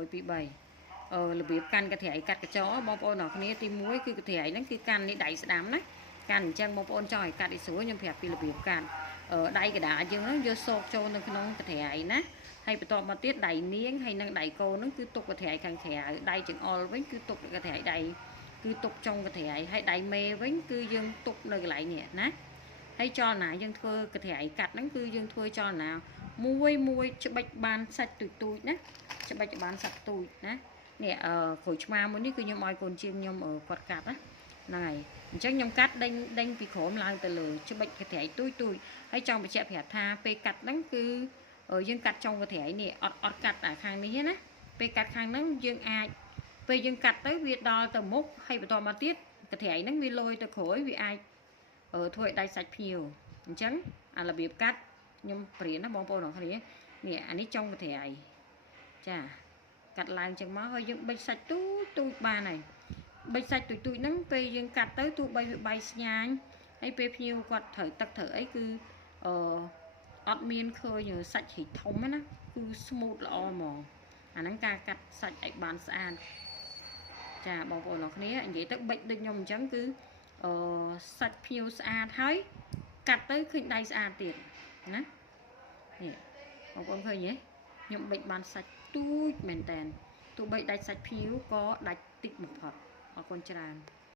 1 2 3របៀបកាន់កន្ត្រៃកាត់កញ្ចក់បងប្អូនអរគ្នាទី1គឺកន្ត្រៃហ្នឹងគឺកាន់នេះដៃស្ដាំណាកាន់អញ្ចឹងបងប្អូនចង់ឲ្យកាត់ឲ្យស្រួលខ្ញុំប្រាប់ពីរបៀបកាត់ដៃកដាយើងហ្នឹងយកសោកចូលនៅក្នុងកន្ត្រៃណាហើយបន្ទាប់មកទៀតដៃនាងហើយនឹងដៃកូនហ្នឹងគឺទុកកន្ត្រៃខាងក្រៅដៃចង្អុលវិញគឺទុកកន្ត្រៃដៃគឺទុកចុងកន្ត្រៃហើយដៃមេវិញគឺយើងទុកនៅកន្លែងនេះណាហើយចលនាយើងធ្វើកន្ត្រៃកាត់ហ្នឹងគឺយើងធ្វើចលនាមួយច្បិចបានសាច់ទូចណាច្បិចបានសាច់ទូចណានេះក្រូចឆ្មាមួយនេះគឺខ្ញុំឲ្យកូនជាងខ្ញុំគាត់កាត់ណាហ្នឹងហើយអញ្ចឹងខ្ញុំកាត់ដេញពីក្រោមឡើងទៅលើច្បិចកន្ត្រៃទូចហើយចង់បញ្ជាក់ប្រាប់ថាពេលកាត់ហ្នឹងគឺយើងកាត់ចុងកន្ត្រៃនេះអត់កាត់អាខាងនេះណាពេលកាត់ខាងហ្នឹងយើងអាចពេលយើងកាត់ទៅវាដល់ទៅមុខហើយបន្តមកទៀតកន្ត្រៃហ្នឹងវាលយទៅក្រោយវាអាចធ្វើឲ្យដៃសាច់ភ្ញៀវអញ្ចឹងអារបៀបកាត់ខ្ញុំប្រៀនណាបងប្អូនអរគ្នានេះអានេះចុងកន្ត្រៃចាកាត់ឡើងចឹងមកហើយយើងបិចសាច់ទូចបានហើយបិចសាច់ទូចហ្នឹងពេលយើងកាត់ទៅទោះបីវាបែកស្ញាញហើយពេលភ្ញៀវគាត់ត្រូវទឹកត្រូវអីគឺអត់មានឃើញសាច់រីកធំណាគឺ smooth ល្អហ្មងអាហ្នឹងការកាត់សាច់ឲ្យបានស្អាតចាបងប្អូនអរគ្នានិយាយទៅបិចដូចខ្ញុំអញ្ចឹងគឺសាច់ភ្ញៀវស្អាតហើយកាត់ទៅឃើញដៃស្អាតទៀតណានេះបងប្អូនឃើញទេខ្ញុំបិចបានសាច់ទូចមែនតើទោះបីដាច់សាច់ភ្ញៀវក៏ដាច់តិចបំផុតអរគុណច្រើន